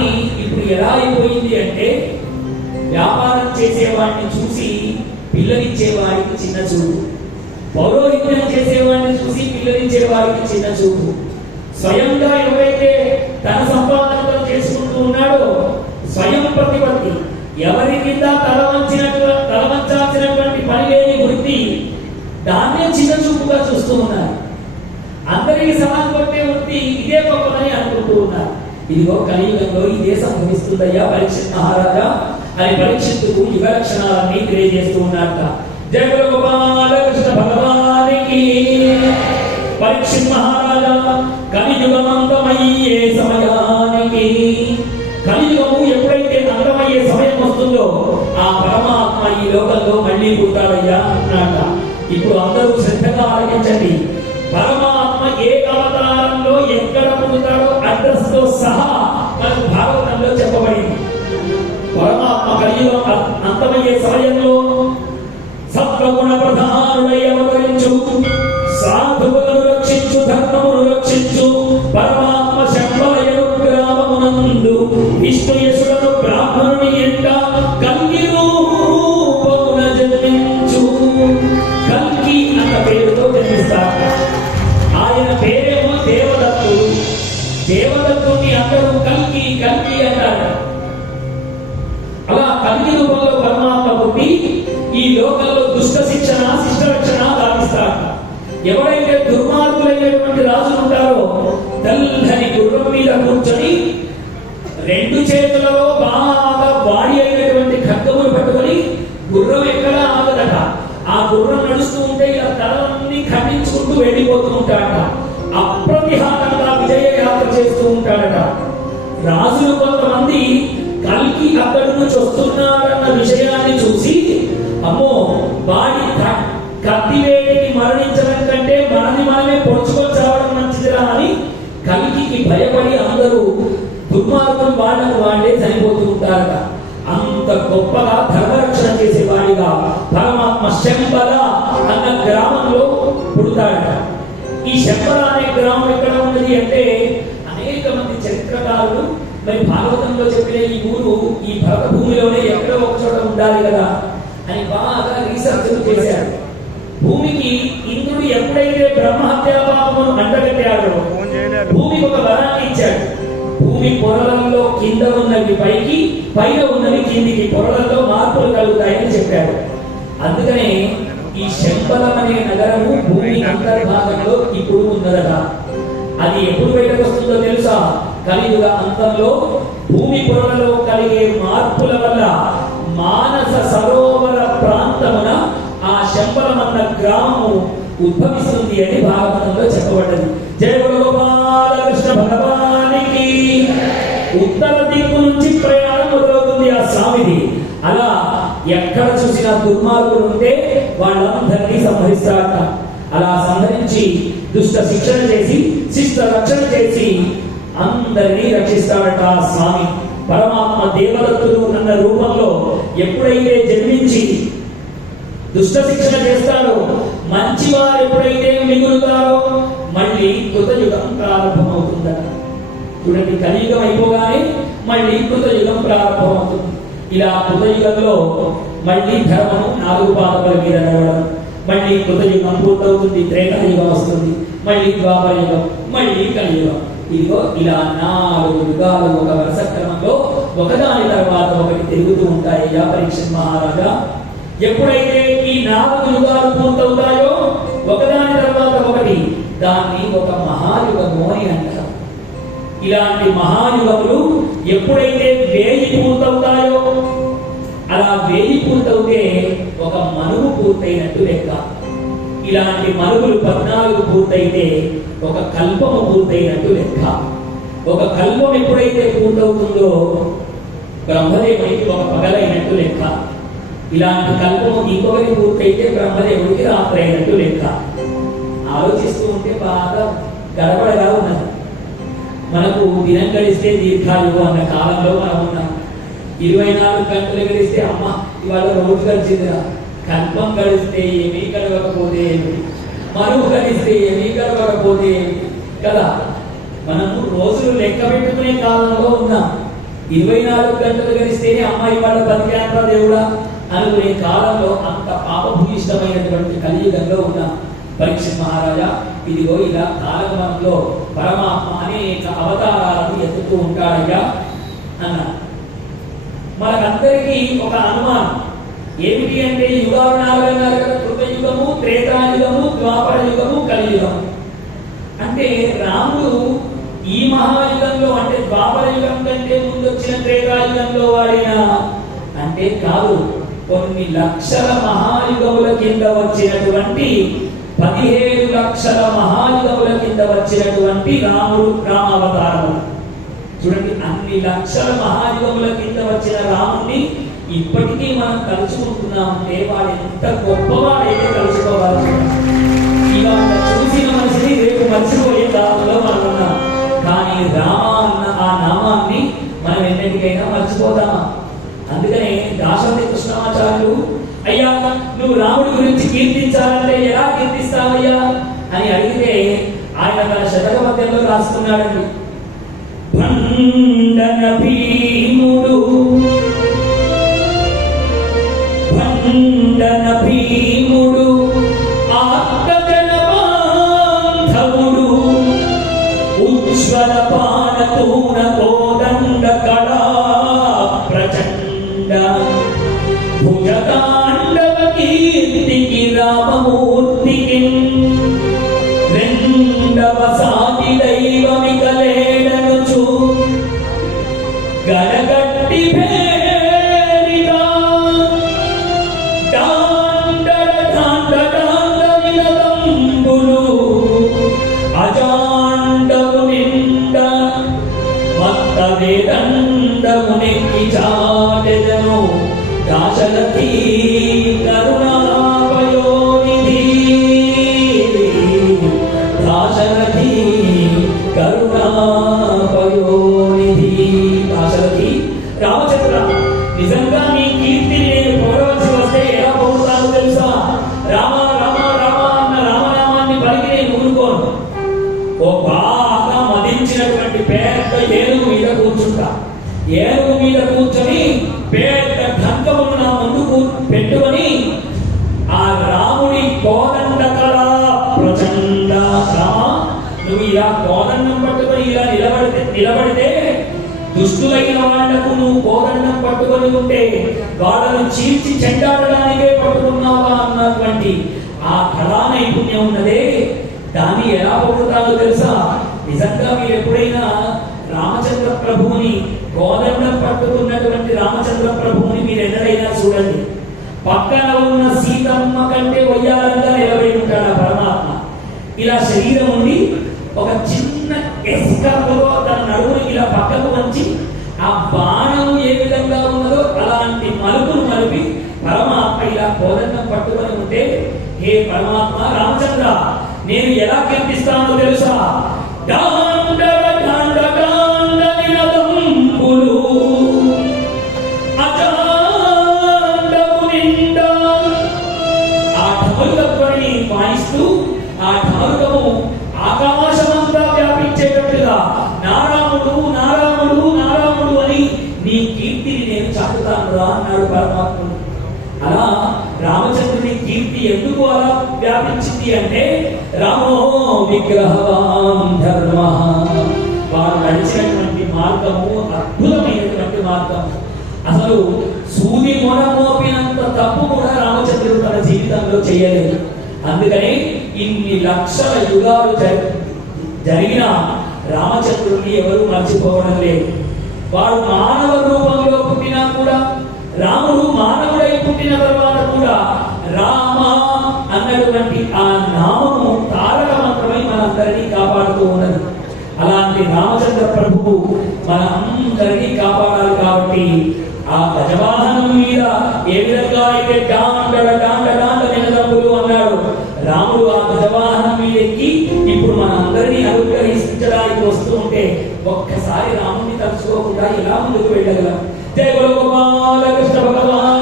కానీ ఇప్పుడు ఎలా అయిపోయింది అంటే వ్యాపారం చేసేవాడిని చూసి పిల్లనిచ్చేవాడికి చిన్న చూపు, పౌరోహిత్యం చేసేవాడిని చూసి పిల్లనిచ్చేవాడికి చిన్న చూపు. స్వయంగా ఎవరైతే తన సంపాదనతో చేసుకుంటూ ఉన్నాడో స్వయం ప్రతిపత్తి, ఎవరి కింద తలవంచాల్సినటువంటి పని లేని వృత్తి, దాన్నే చిన్న చూపుగా చూస్తూ ఉన్నారు. అందరికీ సమాన కొట్టే వృత్తి ఇదే గొప్పదని అనుకుంటూ ఉన్నారు. ఇదిగో కలియుగంలో ఇదే సంభవిస్తుందయ్యా పరీక్షిత్ మహారాజా అని పరీక్షిత్తుకు యుగ లక్షణాలన్నీ తెలియజేస్తూ ఉన్నారట. జయ గోపాలకృష్ణ భగవానికి. పరీక్షిత్ మహారాజా కలియుగమంతమయ్యే సమయానికి, కలియుగము ఎప్పుడైతే అంతమయ్యే సమయం వస్తుందో ఆ పరమాత్మ ఈ లోకంలో మళ్ళీ పుడతాడయ్యా అన్నాట. ఇప్పుడు అందరూ శ్రద్ధగా ఆలోచించండి. పరమాత్మ ఏ అవతారంలో ఎక్కడ పుడతాడో అడ్రస్ తో సహా మనకు భాగవతంలో చెప్పబడింది. పరమాత్మ కలియుగం అంతమయ్యే సమయంలో సత్వగుణ ప్రధానుడై అవతరించు, సాధువులను రక్షించు, ధర్మమును రక్షించు. పరమాత్మ శంబలయను గ్రామమునందు విష్ణు యశులను బ్రాహ్మణుని ఎంట కల్కి రూపమున జన్మించు. కల్కి అన్న పేరుతో జన్మిస్తారు. ఆయన పేరేమో దేవదత్తుడు. దేవదత్తుని అందరూ కల్కి కల్కి అంటారు. అలా కల్కి రూపంలో పరమాత్మ పుట్టి ఈ లోకంలో దుష్ట శిక్షణ శిష్ట రక్షణ గావిస్తాడు. ఎవరైతే దుర్మార్గులైనటువంటి రాజులు ఉంటారో తెల్లని గుర్రం మీద కూర్చొని రెండు చేతులలో బాగా వాడి అయినటువంటి ఖడ్గమును పట్టుకొని గుర్రం ఎక్కడ ఆగదట. ఆ గుర్రం నడుస్తూ ఉంటే ఇలా తలన్నీ ఖండించుకుంటూ వెళ్ళిపోతూ ఉంటాడట. అప్రతిహాతంగా విజయ యాత్ర చేస్తూ ఉంటాడట. రాజులు కొంతమంది కల్కి అక్కడి నుంచి వస్తున్నాడన్న విషయాన్ని చూసి అమ్మో వాడి కత్తివేడికి మరణించడం కంటే మనమే పొడుచుకొని చావడం మంచిదిరా అని కల్కి భయపడి అందరూ దుర్మార్గులు వాళ్ళకు వాళ్ళే చనిపోతూ ఉంటారట. అంత గొప్పగా ధర్మరక్షణ చేసేవాడిగా పరమాత్మ శంబల అన్న గ్రామంలో పుడతాడట. ఈ శంబల అనే గ్రామం ఎక్కడ ఉన్నది అంటే అనేక మంది చరిత్రకారులు మరి భాగవతంలో చెప్పిన ఈ ఊరు ఈ భరత భూమిలోనే ఎక్కడో ఒక చోట ఉండాలి కదా అని బాగా రీసెర్చ్ చేశాడు. భూమికి ఇంద్రుడు ఎప్పుడైతే బ్రహ్మహత్యా పాపమును అంటగట్టాడో భూమికి ఒక వరాన్ని ఇచ్చాడు. భూమి పొరలలో కింద ఉన్నవి పైకి, పైన ఉన్నవి కిందికి, పొరలలో మార్పులు కలుగుతాయని చెప్పాడు. అందుకనే ఈ శంబలం అనే నగరము భూమి అంతర్భాగంలో ఇప్పుడు ఉన్నదట. అది ఎప్పుడు బయటకు వస్తుందో తెలుసా? కలియుగ అంతంలో భూమి పొరలలో కలిగే మార్పుల వల్ల మానస సరోవర ప్రాంతమున ఆ శంబలమన్న గ్రామము ఉద్భవిస్తుంది అని భాగవతంలో చెప్పబడ్డది. జయ గోపాలకృష్ణ భగవానికి. ఉత్తర దిక్కు నుంచి ప్రయాణం మొదలవుతుంది ఆ స్వామిది. అలా ఎక్కడ చూసినా దుర్మార్గులు ఉంటే వాళ్ళందరినీ సంహరిస్తారట. అలా సంహరించి దుష్ట శిక్షణ చేసి శిష్ట రక్షణ చేసి అందరినీ రక్షిస్తాడట ఆ స్వామి. పరమాత్మ దేవదత్తుడు అన్న రూపంలో ఎప్పుడైతే జన్మించి దుష్ట శిక్షణ చేస్తాడో, మంచివారు ఎప్పుడైతే మిగులుతారో మళ్ళీ కృతయుగం ప్రారంభమవుతుందట. చూడండి, కలియుగం అయిపోగానే మళ్ళీ కృతయుగం ప్రారంభమవుతుంది. ఇలా కృతయుగంలో మళ్ళీ ధర్మం 4 పాదముల మీద నడవడం, మళ్ళీ కృతయుగం పూర్తవుతుంది, త్రేతాయుగం వస్తుంది, మళ్ళీ ద్వాపరయుగం, మళ్ళీ కలియుగం. ఇదిగో ఇలా 4 యుగాలు ఒక వరుస క్రమంలో ఒకదాని తర్వాత ఒకటి తిరుగుతూ ఉంటాయ్యా పరీక్షిత్ మహారాజా. ఎప్పుడైతే ఈ 4 యుగాలు పూర్తవుతాయో ఒకదాని తర్వాత ఒకటి, దాన్ని ఒక మహాయుగము అని అంటారు. ఇలాంటి మహాయుగములు ఎప్పుడైతే 1000 పూర్తవుతాయో, అలా 1000 పూర్తవుతే ఒక మనువు పూర్తయినట్టు లెక్క. ఇలాంటి మనువులు 14 పూర్తయితే ఒక కల్పము పూర్తయినట్టు లెక్క. ఒక కల్పం ఎప్పుడైతే పూర్తవుతుందో బ్రహ్మదేవునికి ఒక పగలైనట్టు లెక్క. ఇలాంటి కల్పము ఇంకొకటి పూర్తయితే బ్రహ్మదేవుడికి రాత్రి అయినట్టు లెక్క. ఆలోచిస్తూ ఉంటే బాగా గడబడగా ఉన్నది. మనకు దినం గడిస్తే దీర్ఘాయువు అన్న కాలంలో మనం ఉన్నాం. 24 గంటలు గడిస్తే అమ్మ ఇవాళ రోజు గడిచిందిరా. కల్పం గడిస్తే ఏమీ గడవకపోతే ఏమి, మరువు గడిస్తే ఏమీ గడవకపోతే ఏమి కదా. మనము రోజులు లెక్క పెట్టుకునే కాలంలో ఉన్నాం. 24 గంటలు గడిస్తేనే అమ్మాయి వాళ్ళ బతికేంట్రా దేవుడా అనుకునే కాలంలో అంత పాపభూయిష్టమైనటువంటి కలియుగంలో ఉన్న పరీక్షిత్ మహారాజా, ఇదిగో ఇలా కాలగమనంలో పరమాత్మ అనేక అవతారాలను ఎత్తుతూ ఉంటాడయ్యా అన్నారు. మనకందరికీ ఒక అనుమానం ఏమిటి అంటే, యుగాలు 4 అన్నారు కదా, కృతయుగము, త్రేతాయుగము, ద్వాపర యుగము, కలియుగము. అంటే రాముడు ఈ మహాయుగంలో అంటే ద్వాపర యుగం కంటే ముందు వచ్చిన త్రేతాయుగంలో వాడిన అంటే కాదు, కొన్ని లక్షల మహాయుగముల కింద వచ్చినటువంటి 17 లక్షల మహాయుగముల కింద వచ్చినటువంటి రాముడు రామావతారము. చూడండి, అన్ని లక్షల మహాయుగముల కింద వచ్చిన రాముడిని ఇప్పటికీ మనం కలుసుకుంటున్నామంటే వాడు ఎంత గొప్పవాడైతే కలుసుకోవాలి. ఇవాళ చూసిన మనిషిని రేపు మర్చిపోయే దానిలో మనం ఉన్నాం. కానీ రామ అన్న ఆ నామాన్ని మనం ఎన్నిటికైనా మర్చిపోతామా? అందుకనే దాశరథి కృష్ణమాచార్యులు, అయ్యా నువ్వు రాముడి గురించి కీర్తించాలంటే ఎలా కీర్తిస్తావయ్యా అని అడిగితే ఆయన తన శతక మధ్యంలో రాస్తున్నాడండి. భండన భీముడు భండన భీముడు ఆత్మజన బాంధవుడు ఉజ్వల పానతూన కోదండ కళా ప్రచండ భుజతాండవ కీర్తికి రామమూర్తికి రెండవ సాటి దైవమిక లేడనుచు గడగట్టి భేరిగా డాండడ డాండ డాండ వినదంబులు అజాండము నిండ మత్త వేదండము నెక్కి చాటెదను దాశరథి కరుణాపయోనిధి దాశరథి కరుణాపయోనిధి. దాశరథి రామచంద్ర, నిజంగా నీ కీర్తిని నేను పొగడవలసి వస్తే ఎలా పొగుడుతానో తెలుసా? రామ రామ రామ అన్న రామనామాన్ని పలికి నేను ఊరుకోను. ఓ బాగా మదించినటువంటి పెద్ద ఏనుగు మీద కూర్చుంటా. ఏనుగు మీద కూర్చొని పెద్ద ఢంకమును నా ముందుకు పెట్టుకొని ఆ రాముడి కోదండ కళా ప్రచండ. రామ, నువ్వు ఇలా కోదండం పట్టుకొని ఇలా నిలబడితే దుష్టులైన వాళ్లకు నువ్వు కోదండం పట్టుకొని ఉంటే వాళ్ళను చీల్చి చెండాడడానికే పట్టుకున్నావా అన్నటువంటి ఆ కళా నైపుణ్యం ఉన్నదే, దాన్ని ఎలా పొగుడుతానో తెలుసా? నిజంగా మీరు ఎప్పుడైనా రామచంద్ర ప్రభువుని, కోదండం పట్టుకున్నటువంటి రామచంద్ర ప్రభువుని మీరు ఎన్నడైనా చూడండి. పక్కన ఉన్న సీతమ్మ కంటే వయ్యారంగా నిలబడి ఉంటాడు ఆ పరమాత్మ. ఇలా శరీరం ఉండి ఒక చిన్న ఎస్కలో తన నడుముని ఇలా పక్కకు వంచి ఆ బాణం ఏ విధంగా ఉన్నదో అలాంటి మలుపును మలిపి పరమాత్మ ఇలా కోదండం పట్టుకొని ఉంటే, హే పరమాత్మ రామచంద్ర, నేను ఎలా కీర్తిస్తానో తెలుసా? డాండ డాండ డాండ వినదంబులు అజాండము నిండా. ఆ ఢమరుకత్వాన్ని వాయిస్తూ ఆ ఢమరుకము ఆకాశమంతా వ్యాపించేటట్టుగా నారాముడు నారాముడు నారాముడు అని నీ కీర్తిని నేను చాటుతాను రా అన్నాడు పరమాత్ముడు. అలా రామచంద్రుని కీర్తి ఎందుకు అలా వ్యాపించింది అంటే, రామో విగ్రహవాన్ ధర్మ, వారు నడిచినటువంటి మార్గము అద్భుతమైనటువంటి మార్గం. అసలు సూది మొన మోపినంత తప్పు కూడా రామచంద్రుడు తన జీవితంలో చేయలేదు. అందుకని ఇన్ని లక్షల యుగాలు జరిగిన రామచంద్రుడిని ఎవరు మర్చిపోవడం లేదు. వాడు మానవ రూపంలో పుట్టినా కూడా, రాముడు మానవుడై పుట్టిన తర్వాత కూడా రామ అన్నటువంటి ఆ నామము తారక మంత్రమై మనందరినీ కాపాడుతూ ఉన్నది. అలాంటి రామచంద్ర ప్రభువు మన అందరినీ కాపాడాలి. కాబట్టి ఆ గజవాహనం మీద ఏ విధంగా అయితే డాండ డాండ డాండ వినదంబులు అన్నాడు, రాముడు ఆ గజవాహనం మీద ఎక్కి ఇప్పుడు మన అందరినీ అనుగ్రహించడానికి వస్తూ ఉంటే ఒక్కసారి రాముడిని తలుచుకోకుండా ఎలా ముందుకు వెళ్ళగలం? జయ గోపాల కృష్ణ భగవాన్.